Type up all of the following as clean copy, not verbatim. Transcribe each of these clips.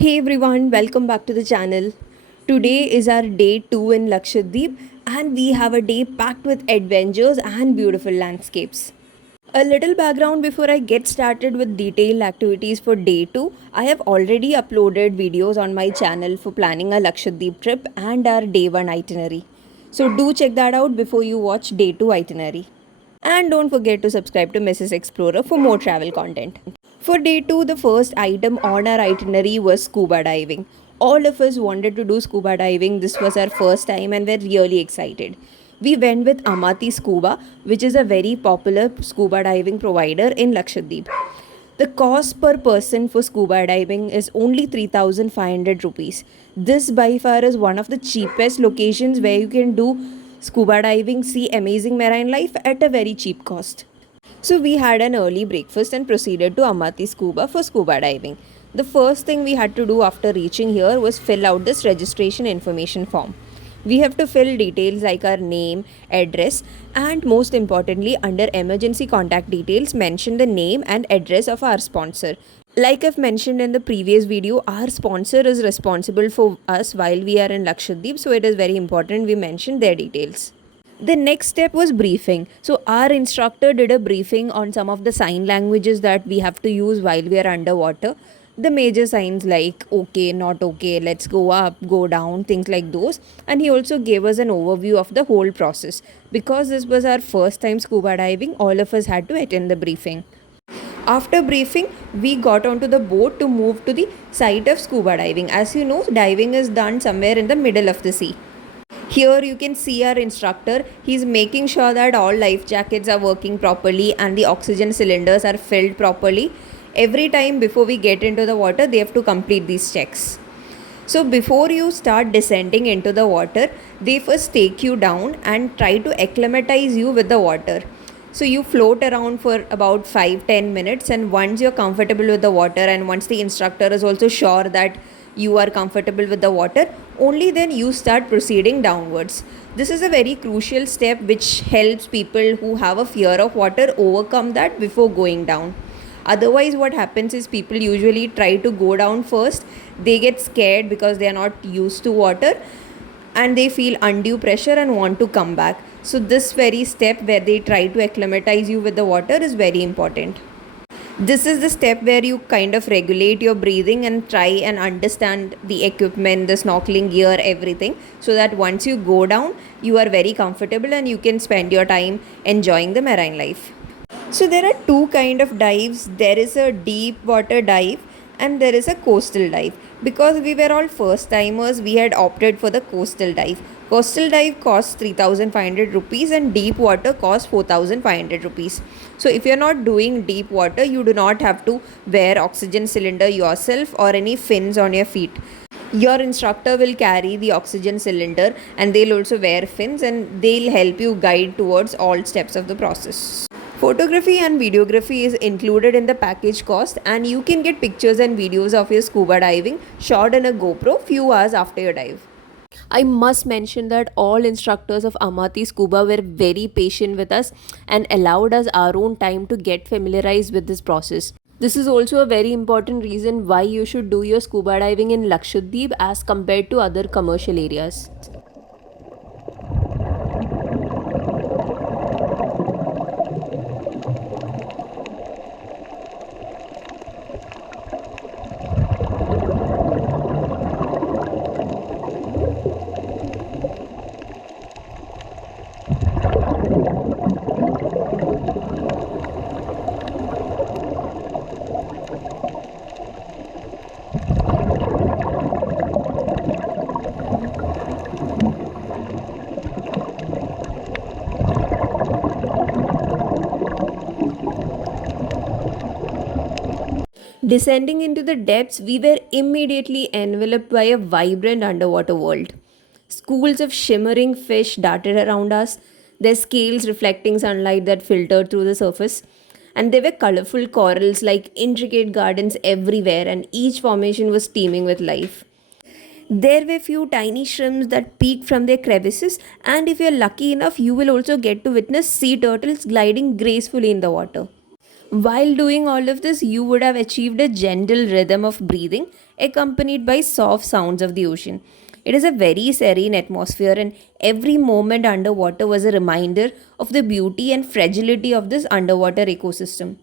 Hey everyone, welcome back to the channel. Today is our day 2 in Lakshadweep and we have a day packed with adventures and beautiful landscapes. A little background before I get started with detailed activities for day 2. I have already uploaded videos on my channel for planning a Lakshadweep trip and our day 1 itinerary. So do check that out before you watch day 2 itinerary. And don't forget to subscribe to Mrs. Explorer for more travel content. For day 2, the first item on our itinerary was scuba diving. All of us wanted to do scuba diving. This was our first time and we're really excited. We went with Amati Scuba, which is a very popular scuba diving provider in Lakshadweep. The cost per person for scuba diving is only 3,500 rupees. This by far is one of the cheapest locations where you can do scuba diving, see amazing marine life at a very cheap cost. So we had an early breakfast and proceeded to Amati Scuba for scuba diving. The first thing we had to do after reaching here was fill out this registration information form. We have to fill details like our name, address, and most importantly, under emergency contact details, mention the name and address of our sponsor. Like I've mentioned in the previous video, our sponsor is responsible for us while we are in Lakshadweep, so it is very important we mention their details. The next step was briefing. So our instructor did a briefing on some of the sign languages that we have to use while we are underwater. The major signs like okay, not okay, let's go up, go down, things like those. And he also gave us an overview of the whole process. Because this was our first time scuba diving, all of us had to attend the briefing. After briefing, we got onto the boat to move to the site of scuba diving. As you know, diving is done somewhere in the middle of the sea. Here you can see our instructor. He's making sure that all life jackets are working properly and the oxygen cylinders are filled properly. Every time before we get into the water, they have to complete these checks. So before you start descending into the water, they first take you down and try to acclimatize you with the water. So you float around for about 5-10 minutes, and once you're comfortable with the water and once the instructor is also sure that you are comfortable with the water, only then you start proceeding downwards. This is a very crucial step which helps people who have a fear of water overcome that before going down. Otherwise, what happens is people usually try to go down first. They get scared because they are not used to water and they feel undue pressure and want to come back. So this very step where they try to acclimatize you with the water is very important. This is the step where you kind of regulate your breathing and try and understand the equipment, the snorkeling gear, everything, so that once you go down, you are very comfortable and you can spend your time enjoying the marine life. So there are two kind of dives. There is a deep water dive and there is a coastal dive. Because we were all first timers, we had opted for the coastal dive. Coastal dive costs 3,500 rupees and deep water costs 4,500 rupees. So if you're not doing deep water, you do not have to wear oxygen cylinder yourself or any fins on your feet. Your instructor will carry the oxygen cylinder and they'll also wear fins and they'll help you guide towards all steps of the process. Photography and videography is included in the package cost, and you can get pictures and videos of your scuba diving shot in a GoPro few hours after your dive. I must mention that all instructors of Amati Scuba were very patient with us and allowed us our own time to get familiarized with this process. This is also a very important reason why you should do your scuba diving in Lakshadweep as compared to other commercial areas. Descending into the depths, we were immediately enveloped by a vibrant underwater world. Schools of shimmering fish darted around us, their scales reflecting sunlight that filtered through the surface. And there were colorful corals like intricate gardens everywhere, and each formation was teeming with life. There were few tiny shrimps that peeked from their crevices, and if you're lucky enough, you will also get to witness sea turtles gliding gracefully in the water. While doing all of this, you would have achieved a gentle rhythm of breathing accompanied by soft sounds of the ocean. It is a very serene atmosphere, and every moment underwater was a reminder of the beauty and fragility of this underwater ecosystem.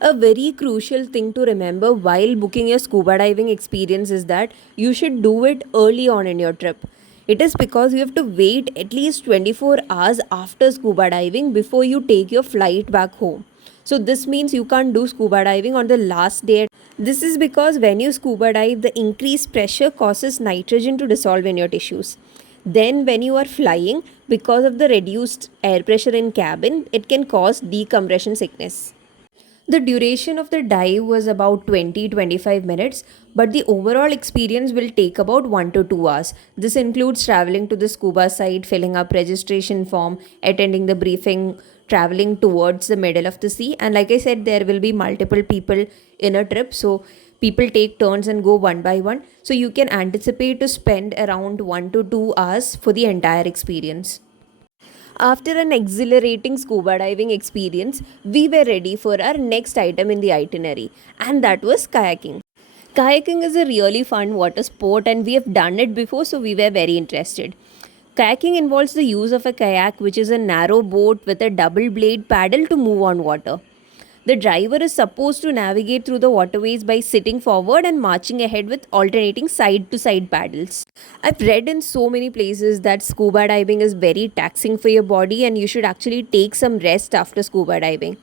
A very crucial thing to remember while booking your scuba diving experience is that you should do it early on in your trip. It is because you have to wait at least 24 hours after scuba diving before you take your flight back home. So, this means you can't do scuba diving on the last day. This is because when you scuba dive, the increased pressure causes nitrogen to dissolve in your tissues. Then, when you are flying, because of the reduced air pressure in cabin, it can cause decompression sickness. The duration of the dive was about 20-25 minutes, but the overall experience will take about 1 to 2 hours. This includes traveling to the scuba site, filling up registration form, attending the briefing, traveling towards the middle of the sea, and like I said, there will be multiple people in a trip, so people take turns and go one by one. So you can anticipate to spend around 1 to 2 hours for the entire experience. After an exhilarating scuba diving experience, we were ready for our next item in the itinerary, and that was kayaking. Kayaking is a really fun water sport, and we have done it before, so we were very interested. Kayaking involves the use of a kayak, which is a narrow boat with a double blade paddle to move on water. The driver is supposed to navigate through the waterways by sitting forward and marching ahead with alternating side to side paddles. I've read in so many places that scuba diving is very taxing for your body and you should actually take some rest after scuba diving.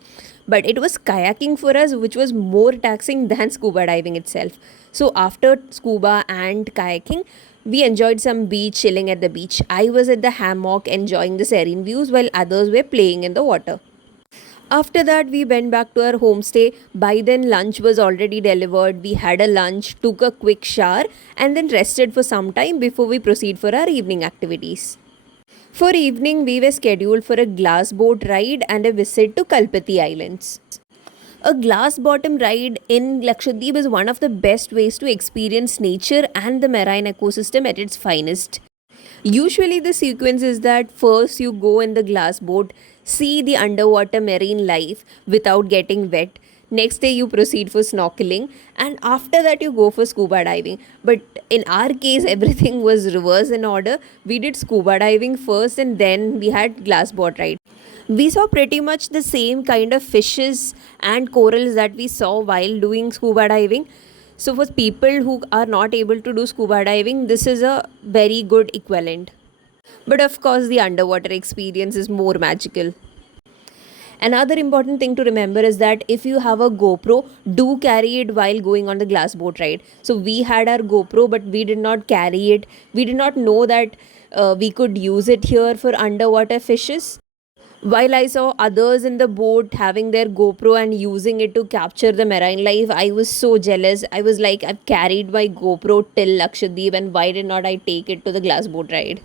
But it was kayaking for us, which was more taxing than scuba diving itself. So, after scuba and kayaking, we enjoyed some beach chilling at the beach. I was at the hammock enjoying the serene views while others were playing in the water. After that, we went back to our homestay. By then, lunch was already delivered. We had a lunch, took a quick shower, and then rested for some time before we proceed for our evening activities. For evening, we were scheduled for a glass boat ride and a visit to Kalpitty Islands. A glass bottom ride in Lakshadweep is one of the best ways to experience nature and the marine ecosystem at its finest. Usually, the sequence is that first you go in the glass boat, see the underwater marine life without getting wet. Next day, you proceed for snorkeling, and after that, you go for scuba diving. But in our case, everything was reverse in order. We did scuba diving first, and then we had glass boat ride. We saw pretty much the same kind of fishes and corals that we saw while doing scuba diving. So, for people who are not able to do scuba diving, this is a very good equivalent. But of course, the underwater experience is more magical. Another important thing to remember is that if you have a GoPro, do carry it while going on the glass boat ride. So, we had our GoPro, but we did not carry it. We did not know that we could use it here for underwater fishes. While I saw others in the boat having their GoPro and using it to capture the marine life, I was so jealous. I was like, I've carried my GoPro till Lakshadweep, and why did not I take it to the glass boat ride?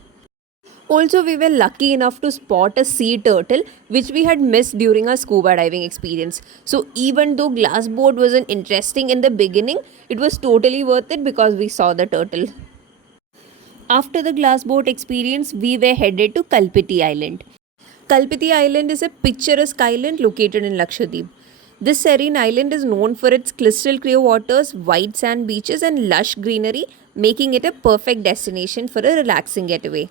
Also, we were lucky enough to spot a sea turtle which we had missed during our scuba diving experience. So, even though glass boat wasn't interesting in the beginning, it was totally worth it because we saw the turtle. After the glass boat experience, we were headed to Kalpitty Island. Kalpitty Island is a picturesque island located in Lakshadweep. This serene island is known for its crystal clear waters, white sand beaches, and lush greenery, making it a perfect destination for a relaxing getaway.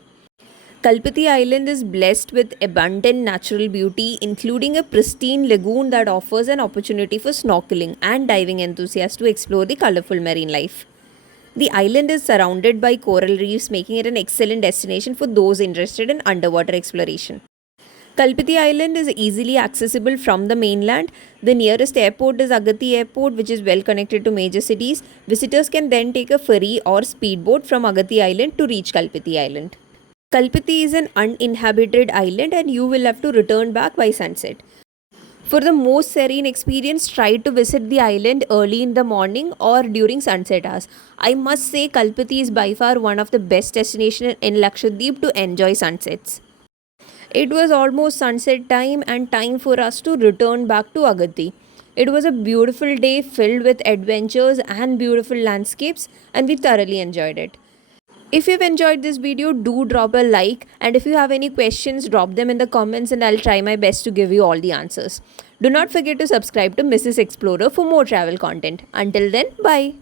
Kalpitty Island is blessed with abundant natural beauty, including a pristine lagoon that offers an opportunity for snorkeling and diving enthusiasts to explore the colorful marine life. The island is surrounded by coral reefs, making it an excellent destination for those interested in underwater exploration. Kalpitty Island is easily accessible from the mainland. The nearest airport is Agatti Airport, which is well connected to major cities. Visitors can then take a ferry or speedboat from Agatti Island to reach Kalpitty Island. Kalpitty is an uninhabited island and you will have to return back by sunset. For the most serene experience, try to visit the island early in the morning or during sunset hours. I must say Kalpitty is by far one of the best destinations in Lakshadweep to enjoy sunsets. It was almost sunset time and time for us to return back to Agatti. It was a beautiful day filled with adventures and beautiful landscapes, and we thoroughly enjoyed it. If you've enjoyed this video, do drop a like, and if you have any questions, drop them in the comments and I'll try my best to give you all the answers. Do not forget to subscribe to Mrs. Explorer for more travel content. Until then, bye.